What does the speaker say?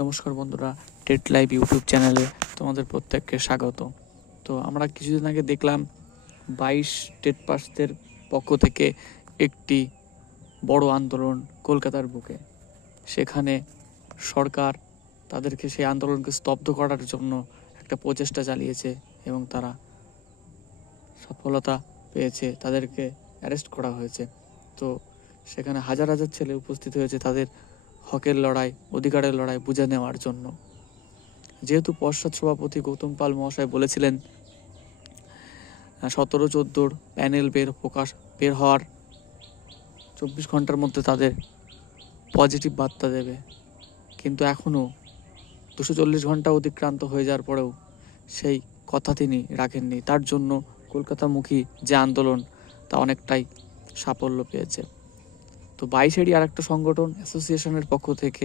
নমস্কার বন্ধুরা, TET live YouTube চ্যানেলে তোমাদের প্রত্যেককে স্বাগত। তো আমরা কিছুদিন আগে দেখলাম 22 টেট পাসদের পক্ষ থেকে একটি বড় আন্দোলন কলকাতার বুকে। সেখানে সরকার তাদেরকে সেই আন্দোলনকে স্তব্ধ করার জন্য একটা প্রচেষ্টা চালিয়েছে এবং তারা সফলতা পেয়েছে, তাদেরকে অ্যারেস্ট করা হয়েছে। তো সেখানে হাজার হাজার ছেলে উপস্থিত হয়েছে তাদের হকের লড়াই, অধিকারের লড়াই বুঝে নেওয়ার জন্য। যেহেতু পর্ষদ সভাপতি গৌতম পাল মহাশয় বলেছিলেন 17-14 প্যানেল বের হওয়ার 24 ঘন্টার মধ্যে তাদের পজিটিভ বার্তা দেবে, কিন্তু এখনও 240 ঘন্টা অতিক্রান্ত হয়ে যাওয়ার পরেও সেই কথা তিনি রাখেননি। তার জন্য কলকাতামুখী যে আন্দোলন তা অনেকটাই সাফল্য পেয়েছে। তো 22-এরই আর একটা সংগঠন অ্যাসোসিয়েশনের পক্ষ থেকে